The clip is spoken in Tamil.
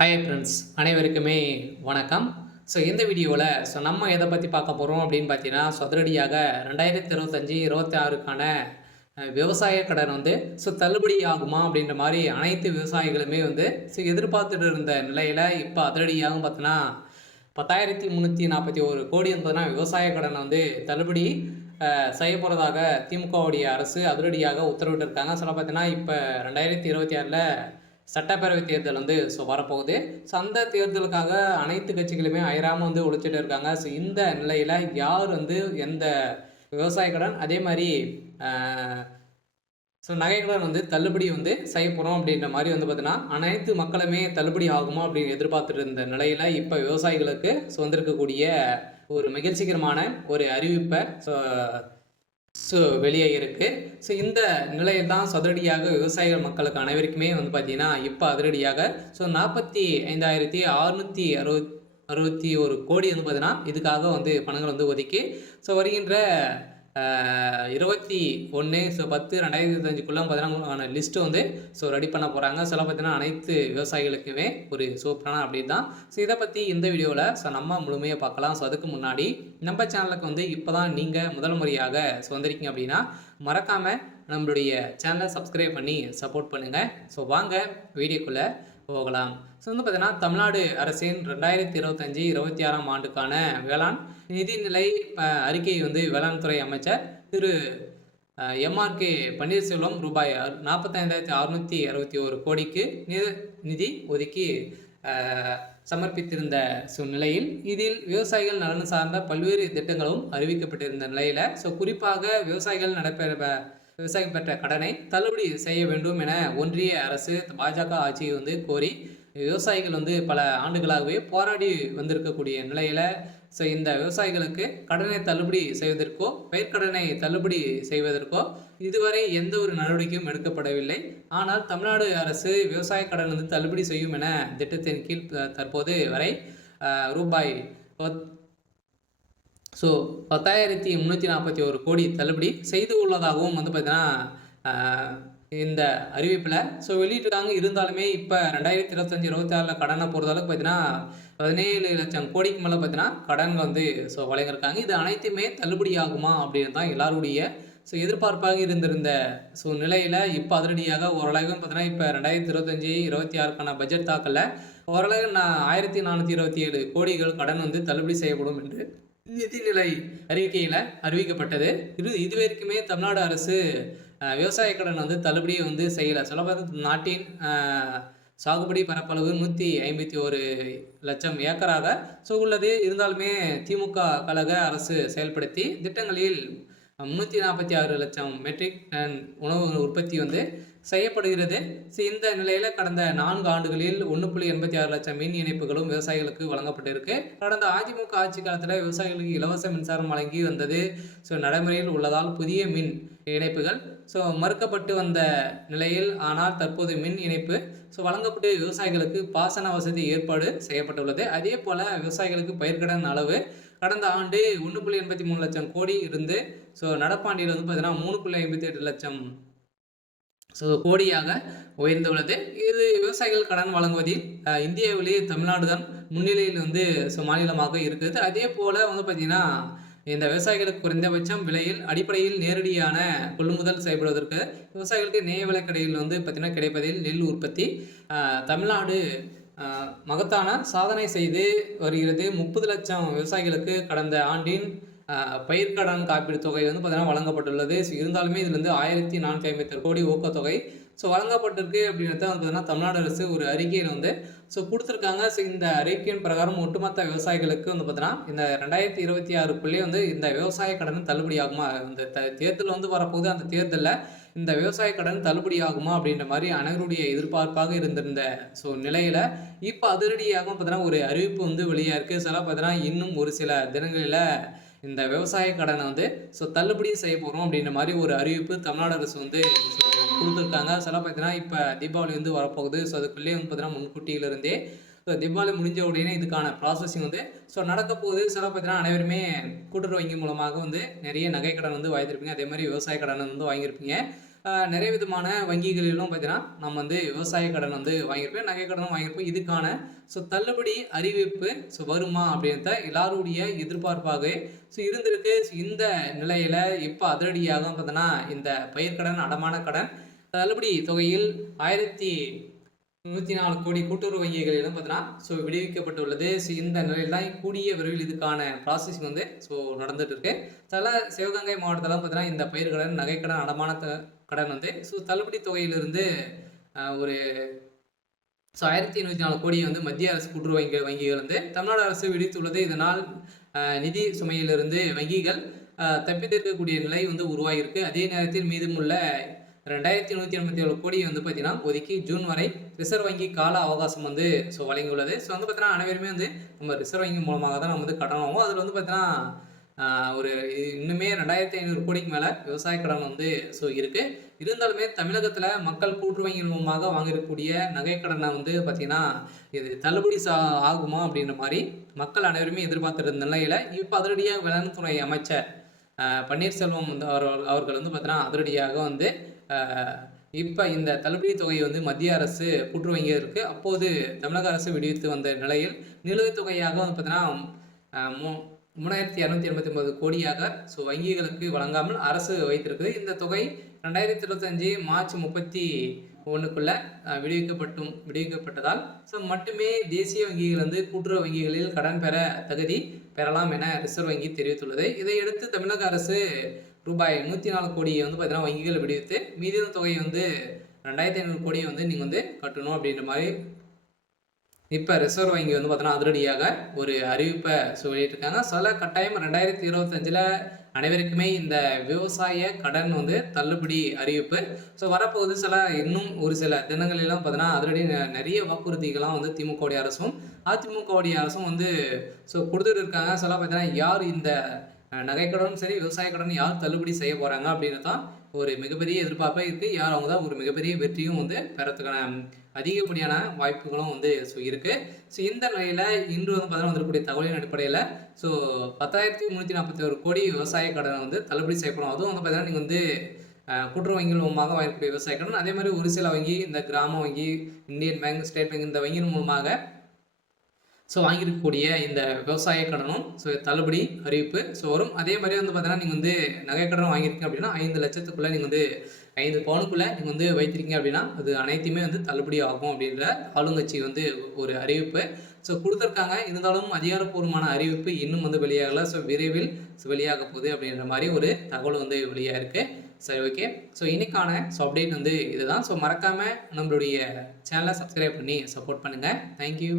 ஹாய் ஃப்ரெண்ட்ஸ், அனைவருக்குமே வணக்கம். இந்த வீடியோவில் நம்ம எதை பற்றி பார்க்க போகிறோம் அப்படின்னு பார்த்தீங்கன்னா, அதிரடியாக 2025, 26க்கான விவசாய கடன் தள்ளுபடி ஆகுமா அப்படின்ற மாதிரி அனைத்து விவசாயிகளுமே எதிர்பார்த்துட்டு இருந்த நிலையில் இப்போ அதிரடியாக பார்த்தீங்கன்னா 10,341 கோடி விவசாய கடனை தள்ளுபடி செய்ய போகிறதாக திமுகவுடைய அரசு அதிரடியாக உத்தரவிட்டிருக்காங்க. பார்த்தீங்கன்னா இப்போ 2026ல் சட்டப்பேரவை தேர்தல் வரப்போகுது. அந்த தேர்தலுக்காக அனைத்து கட்சிகளுமே அயராமல் உழைச்சிட்டு இருக்காங்க. இந்த நிலையில் யார் எந்த விவசாய கடன் அதே மாதிரி நகை கடன் தள்ளுபடி செய்ய போகிறோம் அப்படின்ற மாதிரி பார்த்தீங்கன்னா அனைத்து மக்களுமே தள்ளுபடி ஆகுமா அப்படின்னு எதிர்பார்த்துட்டு இருந்த நிலையில் இப்போ விவசாயிகளுக்கு வந்திருக்கக்கூடிய ஒரு மகிழ்ச்சிகரமான ஒரு அறிவிப்பை வெளியே இருக்குது. இந்த நிலையில் தான் அதிரடியாக விவசாயிகள் மக்களுக்கு அனைவருக்குமே பார்த்தீங்கன்னா இப்போ அதிரடியாக 45,661 கோடி பார்த்தீங்கன்னா இதுக்காக பணங்கள் ஒதுக்கி வருகின்ற 21/10/2025க்குள்ள பார்த்தீங்கன்னா லிஸ்ட்டு ரெடி பண்ண போகிறாங்க. பார்த்தீங்கன்னா அனைத்து விவசாயிகளுக்குமே ஒரு சூப்பரான அப்டேட் தான். இதை பற்றி இந்த வீடியோவில் நம்ம முழுமையாக பார்க்கலாம். அதுக்கு முன்னாடி நம்ம சேனலுக்கு இப்போ தான் நீங்கள் முதல் முறையாக வந்திருக்கீங்க அப்படின்னா மறக்காமல் நம்மளுடைய சேனலை சப்ஸ்கிரைப் பண்ணி சப்போர்ட் பண்ணுங்கள். வாங்க வீடியோக்குள்ளே போகலாம். பார்த்தீங்கன்னா தமிழ்நாடு அரசின் 2025, 26ஆம் ஆண்டுக்கான வேளாண் நிதிநிலை அறிக்கை வேளாண் துறை அமைச்சர் திரு MRK பன்னீர்செல்வம் ரூபாய் 45,661 கோடிக்கு நிதி ஒதுக்கி சமர்ப்பித்திருந்த நிலையில் இதில் விவசாயிகள் நலன் சார்ந்த பல்வேறு திட்டங்களும் அறிவிக்கப்பட்டிருந்த நிலையில் குறிப்பாக விவசாயிகள் பெற்ற கடனை தள்ளுபடி செய்ய வேண்டும் என ஒன்றிய அரசு பாஜக ஆட்சியை கோரி விவசாயிகள் பல ஆண்டுகளாகவே போராடி வந்திருக்கக்கூடிய நிலையில் இந்த விவசாயிகளுக்கு கடனை தள்ளுபடி செய்வதற்கோ பயிர்க்கடனை தள்ளுபடி செய்வதற்கோ இதுவரை எந்த ஒரு நடவடிக்கையும் எடுக்கப்படவில்லை. ஆனால் தமிழ்நாடு அரசு விவசாய கடன் தள்ளுபடி செய்யும் என திட்டத்தின் கீழ் தற்போது வரை ரூபாய் 10,341 கோடி தள்ளுபடி செய்து உள்ளதாகவும் பார்த்தீங்கன்னா இந்த அறிவிப்பில் வெளியிட்டிருக்காங்க. இருந்தாலுமே இப்போ 2025, 26 கடனை பொறுத்தளவுக்கு பார்த்தீங்கன்னா 17 லட்சம் கோடிக்கு மேலே பார்த்தீங்கன்னா கடன் வழங்கியிருக்காங்க. இது அனைத்துமே தள்ளுபடி ஆகுமா அப்படின்னு தான் எல்லாருடைய எதிர்பார்ப்பாக இருந்திருந்த நிலையில் இப்போ அதிரடியாக ஓரளவு பார்த்தீங்கன்னா இப்போ 2025, 26க்கான பட்ஜெட் தாக்கல ஓரளவு 1,427 கோடிகள் கடன் தள்ளுபடி செய்யப்படும் என்று நிதிநிலை அறிக்கையில் அறிவிக்கப்பட்டது. இதுவரைக்குமே தமிழ்நாடு அரசு விவசாய கடன் தள்ளுபடியை செய்யலை. சொல்லப்போனால் நாட்டின் சாகுபடி பரப்பளவு 151 லட்சம் ஏக்கராக உள்ளது. இருந்தாலுமே திமுக கழக அரசு செயல்படுத்தி திட்டங்களில் 346 லட்சம் மெட்ரிக் டன் உணவு உற்பத்தி செய்யப்படுகிறது. இந்த நிலையில் கடந்த 4 ஆண்டுகளில் 1.86 லட்சம் மின் இணைப்புகளும் விவசாயிகளுக்கு வழங்கப்பட்டிருக்கு. கடந்த அதிமுக ஆட்சி காலத்தில் விவசாயிகளுக்கு இலவச மின்சாரம் வழங்கி வந்தது நடைமுறையில் உள்ளதால் புதிய மின் இணைப்புகள் மறுக்கப்பட்டு வந்த நிலையில் ஆனால் தற்போது மின் இணைப்பு வழங்கப்பட்டு விவசாயிகளுக்கு பாசன வசதி ஏற்பாடு செய்யப்பட்டுள்ளது. அதே போல் விவசாயிகளுக்கு பயிர்க்கடன் அளவு கடந்த ஆண்டு 1.83 லட்சம் கோடி இருந்து நடப்பாண்டில் பார்த்தீங்கன்னா 3.58 லட்சம் கோடியாக உயர்ந்துள்ளது. இது விவசாயிகள் கடன் வழங்குவதில் இந்தியாவிலேயே தமிழ்நாடு தான் முன்னிலையில் மாநிலமாக இருக்குது. அதே போல் பார்த்தீங்கன்னா இந்த விவசாயிகளுக்கு குறைந்தபட்சம் விலையில் அடிப்படையில் நேரடியான கொள்முதல் செய்யப்படுவதற்கு விவசாயிகளுக்கு நேய விலைக்கடையில் பார்த்தீங்கன்னா கிடைப்பதில் நெல் உற்பத்தி தமிழ்நாடு மகத்தான சாதனை செய்து வருகிறது. 30 லட்சம் விவசாயிகளுக்கு கடந்த ஆண்டின் பயிர்க்கடன் காப்பீடு தொகை பார்த்தீங்கன்னா வழங்கப்பட்டுள்ளது. இருந்தாலுமே இதில் 1,457 கோடி ஊக்கத்தொகை வழங்கப்பட்டிருக்கு அப்படின்றத பார்த்தீங்கன்னா தமிழ்நாடு அரசு ஒரு அறிக்கையில் கொடுத்துருக்காங்க. இந்த அறிக்கையின் பிரகாரம் ஒட்டுமொத்த விவசாயிகளுக்கு பார்த்தீங்கன்னா இந்த 2026க்குள்ளே இந்த விவசாய கடன் தள்ளுபடி ஆகுமா, இந்த தேர்தல் வரப்போகுது. அந்த தேர்தலில் இந்த விவசாய கடன் தள்ளுபடி ஆகுமா அப்படின்ற மாதிரி அனைவருடைய எதிர்பார்ப்பாக இருந்திருந்த நிலையில் இப்போ அதிரடியாக பார்த்தீங்கன்னா ஒரு அறிவிப்பு வெளியாக இருக்குது. பார்த்தீங்கன்னா இன்னும் ஒரு சில தினங்களில் இந்த விவசாய கடனை தள்ளுபடி செய்ய போகிறோம் அப்படின்ற மாதிரி ஒரு அறிவிப்பு தமிழ்நாடு அரசு கொடுத்துருக்காங்க. பார்த்தீங்கன்னா இப்போ தீபாவளி வரப்போகுது. அதுக்குள்ளேயே பார்த்தீங்கன்னா முன்கூட்டியிலிருந்தே தீபாவளி முடிஞ்ச உடனே இதுக்கான ப்ராசஸிங் நடக்க போகுது. பார்த்தீங்கன்னா அனைவருமே கூட்டுறவு வங்கி மூலமாக நிறைய நகை கடன் வாங்கியிருப்பீங்க. அதே மாதிரி விவசாய கடன் வாங்கியிருப்பீங்க. நிறைய விதமான வங்கிகளிலும் பார்த்தீங்கன்னா நம்ம வந்து விவசாய கடன் வந்து வாங்கியிருப்போம், நகை கடனும் வாங்கியிருப்போம். இதுக்கான தள்ளுபடி அறிவிப்பு வருமா அப்படின்றத எல்லாருடைய எதிர்பார்ப்பாகவே இருந்திருக்கு. இந்த நிலையில இப்ப அதிரடியாக பார்த்தீங்கன்னா இந்த பயிர்க்கடன், அடமான கடன் தள்ளுபடி தொகையில் 1104 கோடி கூட்டுறவு வங்கிகளிலும் பார்த்தீங்கன்னா விடுவிக்கப்பட்டுள்ளது. இந்த நிலையில் தான் கூடிய விரைவில் இதுக்கான ப்ராசஸிங் வந்து நடந்துட்டு இருக்கு. சில சிவகங்கை மாவட்டத்தில் பார்த்தீங்கன்னா இந்த பயிர்க்கடன், நகைக்கடன், அடமான கடன் வந்து தள்ளுபடி தொகையிலிருந்து ஒரு 1104 கோடி வந்து மத்திய அரசு கூட்டுறவு வங்கிகள் வந்து தமிழ்நாடு அரசு விடுத்துள்ளது. இதனால் நிதி சுமையிலிருந்து வங்கிகள் தப்பித்திருக்கக்கூடிய நிலை வந்து உருவாகியிருக்கு. அதே நேரத்தில் மீதமுள்ள 2187 கோடி வந்து பார்த்தீங்கன்னா ஒதுக்கி ஜூன் வரை ரிசர்வ் வங்கி கால அவகாசம் வந்து வழங்கியுள்ளது. வந்து பார்த்தீங்கன்னா அனைவருமே வந்து நம்ம ரிசர்வ் வங்கி மூலமாக தான் நம்ம வந்து கடன் வாங்குவோம். அதில் வந்து பார்த்தீங்கன்னா ஒரு இன்னுமே 2500 கோடிக்கு மேலே விவசாய கடன் வந்து இருக்கு. இருந்தாலுமே தமிழகத்தில் மக்கள் கூட்டுறவு வங்கிகள் மூலமாக வாங்கக்கூடிய நகை கடனை வந்து பார்த்தீங்கன்னா இது தள்ளுபடி ஆகுமா அப்படின்ற மாதிரி மக்கள் அனைவருமே எதிர்பார்த்திருந்த நிலையில் இப்போ அதிரடியாக வேளாண் துறை அமைச்சர் பன்னீர்செல்வம் வந்து அவர்கள் வந்து பார்த்தீங்கன்னா அதிரடியாக வந்து இப்போ இந்த தள்ளுபடி தொகையை வந்து மத்திய அரசு கூட்டுறவு வங்கியிற்கு அப்போது தமிழக அரசு விடுவித்து வந்த நிலையில் நிலுவைத் தொகையாக வந்து பார்த்தீங்கன்னா 3289 கோடியாக வங்கிகளுக்கு வழங்காமல் அரசு வைத்திருக்குது. இந்த தொகை 2025 மார்ச் 31க்குள்ள விடுவிக்கப்பட்டதால் மட்டுமே தேசிய வங்கிகள் வந்து கூட்டுறவு வங்கிகளில் கடன் பெற தகுதி பெறலாம் என ரிசர்வ் வங்கி தெரிவித்துள்ளது. இதையடுத்து தமிழக அரசு ரூபாய் 104 கோடியை வந்து பார்த்தீங்கன்னா வங்கிகள் விடுவித்து மீதியான தொகையை வந்து 2500 கோடியை வந்து நீங்கள் வந்து கட்டணும் அப்படின்ற மாதிரி இப்போ ரிசர்வ் வங்கி வந்து பார்த்தீங்கன்னா அதிரடியாக ஒரு அறிவிப்பை வெளியிட்டிருக்காங்க. சில கட்டாயம் 2025 அனைவருக்குமே இந்த விவசாய கடன் வந்து தள்ளுபடி அறிவிப்பு வரப்போகுது. இன்னும் ஒரு சில தினங்களெல்லாம் பார்த்தீங்கன்னா அதிரடி நிறைய வாக்குறுதிகள்லாம் வந்து திமுகவுடைய அரசும் அதிமுகவுடைய அரசும் வந்து கொடுத்துட்டு இருக்காங்க. பார்த்தீங்கன்னா யார் இந்த நகைக்கடனும் சரி விவசாய கடன் யார் தள்ளுபடி செய்ய போகிறாங்க அப்படின்னு தான் ஒரு மிகப்பெரிய எதிர்பார்ப்பாக இருக்குது. யார் அவங்க தான் ஒரு மிகப்பெரிய வெற்றியும் வந்து பெறத்துக்கான அதிகப்படியான வாய்ப்புகளும் வந்து இருக்குது. இந்த நிலையில் இன்று வந்து பார்த்தீங்கன்னா வந்திருக்கக்கூடிய தகவலின் அடிப்படையில் 10,341 கோடி விவசாய கடனை வந்து தள்ளுபடி செய்யப்படும். அதுவும் வந்து பார்த்தீங்கன்னா நீங்கள் வந்து கூட்டுறவு வங்கிகள் மூலமாக வாங்கக்கூடிய விவசாய கடன், அதே மாதிரி ஒரு சில வங்கி இந்த கிராம வங்கி, இந்தியன் பேங்க், ஸ்டேட் பேங்க் இந்த வங்கியின் மூலமாக வாங்கியிருக்கக்கூடிய இந்த விவசாய கடனும் தள்ளுபடி அறிவிப்பு வரும். அதே மாதிரி வந்து பார்த்தீங்கன்னா நீங்கள் வந்து நகைக்கடன் வாங்கியிருக்கீங்க அப்படின்னா 5 லட்சத்துக்குள்ளே நீங்கள் வந்து 5 பவுனுக்குள்ளே நீங்கள் வந்து வைத்திருக்கீங்க அப்படின்னா அது அனைத்துமே வந்து தள்ளுபடி ஆகும் அப்படின்ற ஆளுங்கட்சி வந்து ஒரு அறிவிப்பு கொடுத்துருக்காங்க. இருந்தாலும் அதிகாரப்பூர்வமான அறிவிப்பு இன்னும் வந்து வெளியாகலை. விரைவில் வெளியாக போகுது அப்படின்ற மாதிரி ஒரு தகவல் வந்து வெளியாக இருக்குது. சரி, ஓகே. இன்னைக்கான அப்டேட் வந்து இதுதான். மறக்காமல் நம்மளுடைய சேனலை சப்ஸ்கிரைப் பண்ணி சப்போர்ட் பண்ணுங்கள். தேங்க்யூ.